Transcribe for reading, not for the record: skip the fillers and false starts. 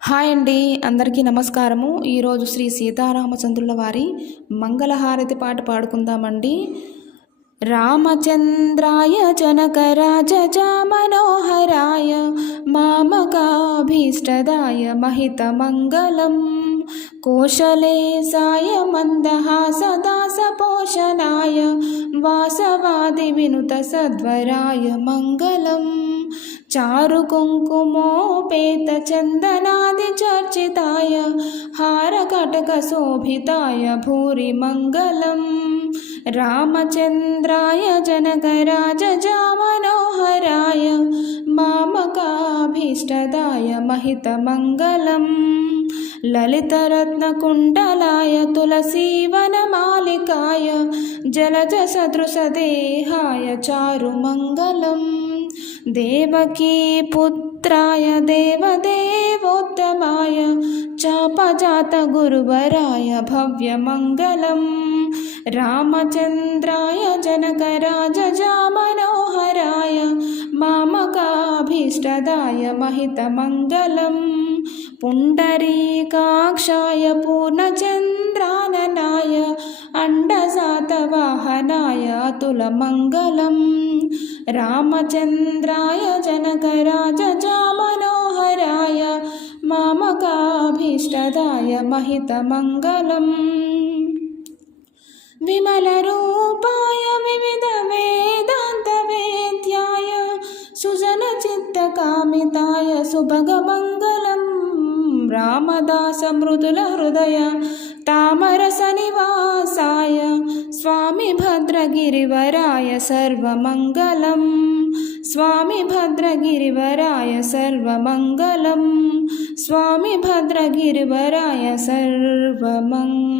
హాయ్ అండి, అందరికీ నమస్కారము. ఈరోజు శ్రీ సీతారామచంద్రుల వారి మంగళహారతి పాట పాడుకుందామండి. రామచంద్రాయ జనకరాజజ మనోహరాయ మామకాభీష్టదాయ మహితమంగళం కోశలేశాయ మందహాసదాసపోషణాయ వాసవాది వినుత సద్వరాయ మంగళం చారు కుంకుమోపేత చందనాది చర్చితాయ హారకటక శోభితాయ భూరి మంగళం రామచంద్రాయ జనకరాజజ మనోహరాయ మామకాభీష్టదాయ మహితమంగళం లలితరత్నకుండలాయ తులసీవనమాలికాయ జలజసదృశదేహాయ చారుమంగళం దేవకీ పుత్రాయ దేవదేవోత్తమాయ చాపజాత గురువరాయ భవ్యమంగళం రామచంద్రాయ జనకరాజజ మనోహరాయ మామకాభీష్టదాయ మహితమంగళం పుండరీకాక్షాయ పూర్ణచంద్రాననాయ అండజాతవాహనాయ అతులమంగళం రామచంద్రాయ జనకరాజజ మనోహరాయ మామకాభీష్టదాయ మహితమంగళం విమలరూపాయ వివిధ వేదాంతవేద్యాయ సుజనచిత్తకామితాయ సుభగమంగళం రామదాస మృదుల హృదయ తామరస నివాసాయ స్వామి భద్రగిరివరాయ సర్వమంగళం స్వామి భద్రగిరివరాయ సర్వమంగళం స్వామి భద్రగిరివరాయ సర్వమంగళం.